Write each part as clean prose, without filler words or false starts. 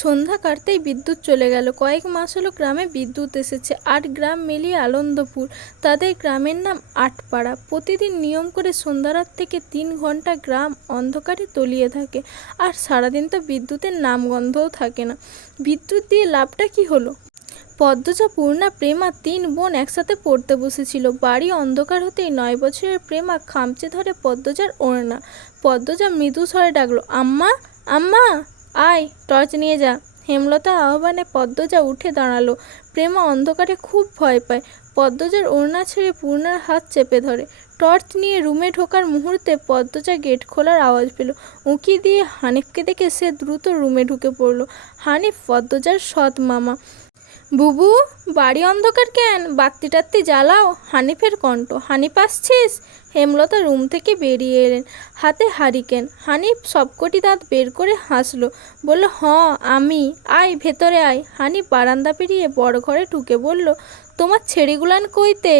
সন্ধ্যা কাটতেই বিদ্যুৎ চলে গেল। কয়েক মাস হলো গ্রামে বিদ্যুৎ এসেছে। ৮ গ্রাম মিলিয়ে আনন্দপুর। তাদের গ্রামের নাম আটপাড়া। প্রতিদিন নিয়ম করে সন্ধ্যারাত থেকে ৩ ঘন্টা গ্রাম অন্ধকারে তলিয়ে থাকে। আর সারাদিন তো বিদ্যুতের নামগন্ধও থাকে না। বিদ্যুৎ দিয়ে লাভটা কি হলো? পদ্মজা, পূর্ণা, প্রেমা ৩ বোন একসাথে পড়তে বসেছিল। বাড়ি অন্ধকার হতেই ৯ বছরের প্রেমা খামচে ধরে পদ্মজার ওড়না। পদ্মজা মৃদু স্বরে ডাকলো, আম্মা, আম্মা, আয়, টর্চ নিয়ে যা। হেমলতার আহ্বানে পদ্মজা উঠে দাঁড়ালো। প্রেমা অন্ধকারে খুব ভয় পায়। পদ্মজার ওড়না ছেড়ে পূর্ণার হাত চেপে ধরে। টর্চ নিয়ে রুমে ঢোকার মুহূর্তে পদ্মজা গেট খোলার আওয়াজ পেল। উঁকি দিয়ে হানিফকে দেখে সে দ্রুত রুমে ঢুকে পড়ল। হানিফ পদ্মজার সৎ মামা। বুবু, বাড়ি অন্ধকার কেন? বাত্তি টাত্তি জ্বালাও। হানিফের কণ্ঠ। হানিফ আসছিস? হেমলতা রুম থেকে বেরিয়ে এলেন, হাতে হারিকেন। হানিফ সবকটি দাঁত বের করে হাসলো, বলল, আমি। আয়, ভেতরে আয়। হানিফ বারান্দা পেরিয়ে বড় ঘরে ঢুকে বলল, তোমার ছেড়িগুলান কইতে?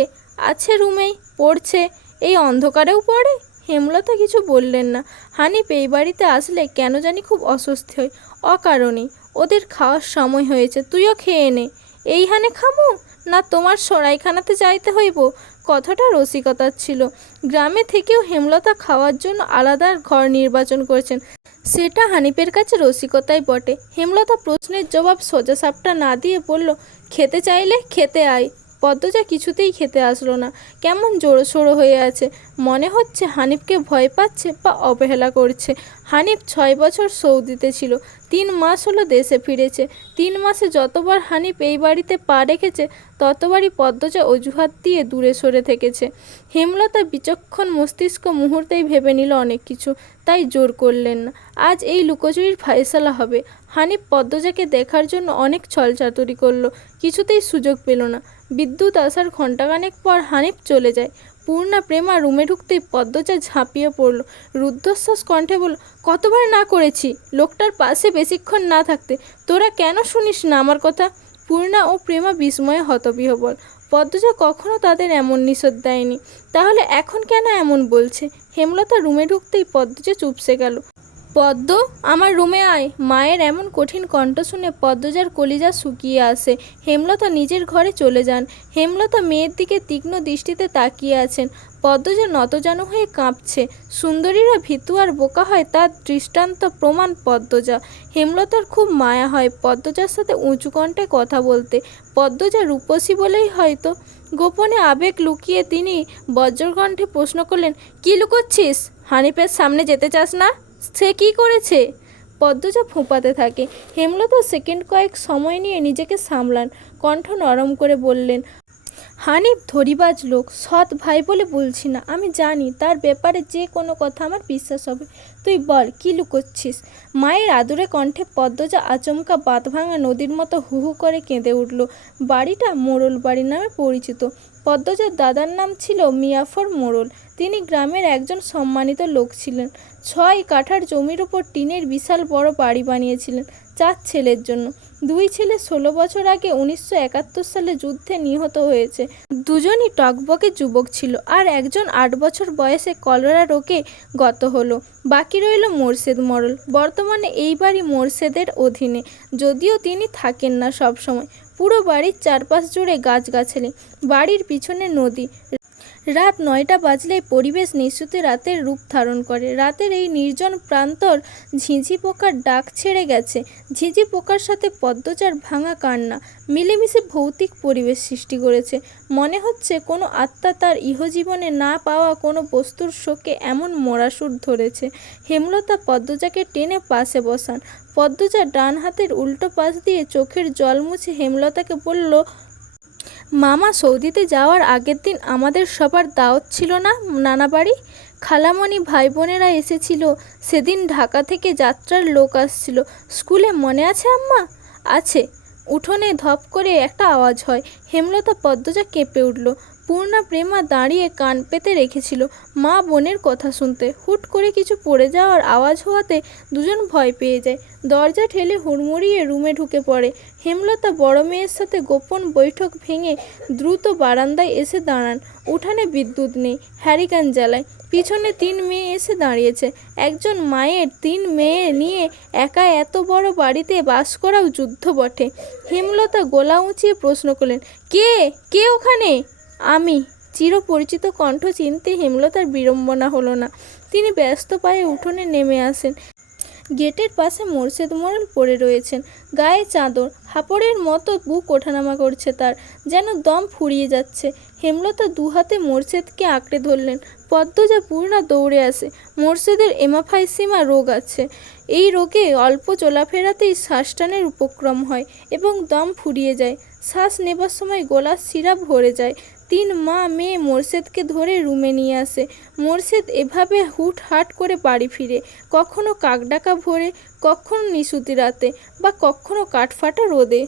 আছে রুমেই, পড়ছে। এই অন্ধকারেও পড়ে? হেমলতা কিছু বললেন না। হানিফ এই বাড়িতে আসলে কেন জানি খুব অস্বস্তি হয়, অকারণেই। ওদের খাওয়ার সময় হয়েছে, তুইও খেয়ে নে। এইখানে খামু, না তোমার সরাইখানাতে যাইতে হইব? কথাটা রসিকতার ছিল। গ্রামে থেকেও হেমলতা খাওয়ার জন্য আলাদা ঘর নির্বাচন করেছেন। সেটা হানিফের কাছে রসিকতাই বটে। হেমলতা প্রশ্নের জবাব সোজাসাপটা না দিয়ে বলল, খেতে চাইলে খেতে আয়। পদ্মজা কিছুতেই খেতে আসলো না। কেমন জোড়োসোড়ো হয়ে আছে। মনে হচ্ছে হানিফকে ভয় পাচ্ছে বা অবহেলা করছে। হানিফ ৬ বছর সৌদিতে ছিল। ৩ মাস হলো দেশে ফিরেছে। ৩ মাসে যতবার হানিফ এই বাড়িতে পা রেখেছে ততবারই পদ্মজা অজুহাত দিয়ে দূরে সরে থেকেছে। হেমলতা বিচক্ষণ মস্তিষ্ক মুহূর্তেই ভেবে নিল অনেক কিছু, তাই জোর করলেন না। আজ এই লুকোচুরির ফায়সালা হবে। হানিফ পদ্মজাকে দেখার জন্য অনেক ছলচাতুরি করলো, কিছুতেই সুযোগ পেল না। বিদ্যুৎ আসার ঘণ্টাখানেক পর হানিফ চলে যায়। পূর্ণা, প্রেমা রুমে ঢুকতেই পদ্মজা ঝাঁপিয়ে পড়ল। রুদ্ধশ্বাস কণ্ঠে বলল, কতবার না করেছি লোকটার পাশে বেশিক্ষণ না থাকতে। তোরা কেন শুনিস না আমার কথা? পূর্ণা ও প্রেমা বিস্ময়ে হতবিহ্বল। পদ্মজা কখনো তাদের এমন নিষেধ দেয়নি, তাহলে এখন কেন এমন বলছে? হেমলতা রুমে ঢুকতেই পদ্মজা চুপসে গেল। পদ্ম, আমার রুমে আয়। মায়ের এমন কঠিন কণ্ঠ শুনে পদ্মজার কলিজা শুকিয়ে আসে। হেমলতা নিজের ঘরে চলে যান। হেমলতা মেয়ের দিকে তীক্ষ্ণ দৃষ্টিতে তাকিয়ে আছেন। পদ্মজা নতজানু হয়ে কাঁপছে। সুন্দরীরা ভীতু আর বোকা হয় তার দৃষ্টান্ত প্রমাণ পদ্মজা। হেমলতার খুব মায়া হয় পদ্মজার সাথে উঁচু কণ্ঠে কথা বলতে। পদ্মজা রূপসী বলেই হয়তো। গোপনে আবেগ লুকিয়ে তিনি বজ্রকণ্ঠে প্রশ্ন করলেন, কি লুকোচ্ছিস? হানিফের সামনে যেতে চাস না? সে কি করেছে? পদ্মজা ফোঁপাতে থাকে। হেমলতা সেকেন্ড কয়েক সময় নিয়ে নিজেকে সামলান। কণ্ঠ নরম করে বললেন, হানিফ ধরিবাজ লোক, সৎ ভাই বলে বলছি না। আমি জানি তার ব্যাপারে যে কোনো কথা আমার বিশ্বাস হবে। তুই বল, কি লুকোচ্ছিস? মায়ের আদুরে কণ্ঠে পদ্মজা আচমকা বাঁধভাঙা নদীর মতো হু হু করে কেঁদে উঠল। বাড়িটা মোড়ল বাড়ি নামে পরিচিত। পদ্মজার দাদার নাম ছিল মিয়াফর মোড়ল। তিনি গ্রামের একজন সম্মানিত লোক ছিলেন। ৬ কাঠার জমির ওপর টিনের বিশাল বড় বাড়ি বানিয়েছিলেন ৪ ছেলের জন্য। 2 ছেলে 16 বছর আগে 1971 সালে যুদ্ধে নিহত হয়েছে। দুজনই টকবকে যুবক ছিল, আর একজন 8 বছর বয়সে কলেরা রোগে গত হলো। বাকি রইল মোর্শেদ মোড়ল। বর্তমানে এই বাড়ি মোর্শেদের অধীনে, যদিও তিনি থাকেন না সব সময়। পুরো বাড়ির চারপাশ জুড়ে গাছগাছালি, বাড়ির পিছনে নদী। রাত 9টা বাজলেই পরিবেশ নিঃশব্দে রাতের রূপ ধারণ করে। রাতের এই নির্জন প্রান্তর ঝিঁঝি পোকার ডাক ছেড়ে গেছে। ঝিঁঝি পোকার সাথে পদ্মজার ভাঙা কান্না মিলেমিশে ভৌতিক পরিবেশ সৃষ্টি করেছে। মনে হচ্ছে কোনো আত্মা তার ইহজীবনে না পাওয়া কোনো বস্তুর শোকে এমন মরাসুর ধরেছে। হেমলতা পদ্মজাকে টেনে পাশে বসান। পদ্মজা ডান হাতের উল্টো পাশ দিয়ে চোখের জল মুছে হেমলতাকে বলল, মামা, সৌদিতে যাওয়ার আগের দিন আমাদের সবার দাওয়াত ছিল না নানা বাড়ি? খালামণি, ভাই বোনেরা এসেছিল। সেদিন ঢাকা থেকে যাত্রার লোক আসছিল। স্কুলে মনে আছে আম্মা? আছে। উঠোনে ধপ করে একটা আওয়াজ হয়। হেমলতা, পদ্মজা কেঁপে উঠল। পূর্ণা প্রেমা দাঁড়িয়ে কান পেতে রেখেছিল মা বোনের কথা শুনতে। হুট করে কিছু পড়ে যাওয়ার আওয়াজ হওয়াতে দুজন ভয় পেয়ে যায়। দরজা ঠেলে হুড়মুড়িয়ে রুমে ঢুকে পড়ে। হেমলতা বড় মেয়ের সাথে গোপন বৈঠক ভেঙে দ্রুত বারান্দায় এসে দাঁড়ান। উঠানে বিদ্যুৎ নেই, হ্যারিকেন জ্বালায়। পিছনে 3 মেয়ে এসে দাঁড়িয়েছে। একজন মায়ের 3 মেয়ে নিয়ে একা এত বড় বাড়িতে বাস করাও যুদ্ধ বটে। হেমলতা গলা উঁচিয়ে প্রশ্ন করলেন, কে কে ওখানে? আমি। চিরপরিচিত কণ্ঠ চিনতে হেমলতার বিড়ম্বনা হলো না। তিনি ব্যস্ত পায়ে উঠোনে নেমে আসেন। গেটের পাশে মোর্শেদ মোড়ল পড়ে রয়েছেন, গায়ে চাদর, হাঁপড়ের মতো বুক ওঠানামা করছে তার, যেন দম ফুরিয়ে যাচ্ছে। হেমলতা দুহাতে মোর্শেদকে আঁকড়ে ধরলেন। পদ্মজা পূর্ণা দৌড়ে আসে। মোর্শেদের এমাফাইসিমা রোগ আছে। এই রোগে অল্প চলাফেরাতেই শ্বাসটানের উপক্রম হয় এবং দম ফুরিয়ে যায়। শ্বাস নেবার সময় গলার শিরা ভরে যায়। 3 মা মেয়ে মোর্শেদকে ধরে রুমে নিয়ে আসে। মোর্শেদ এভাবে হুটহাট করে বাড়ি ফিরে, কখনো কাকডাকা ভোরে, কখনো নিশুতি রাতে, বা কখনো কাঠফাটা রোদে।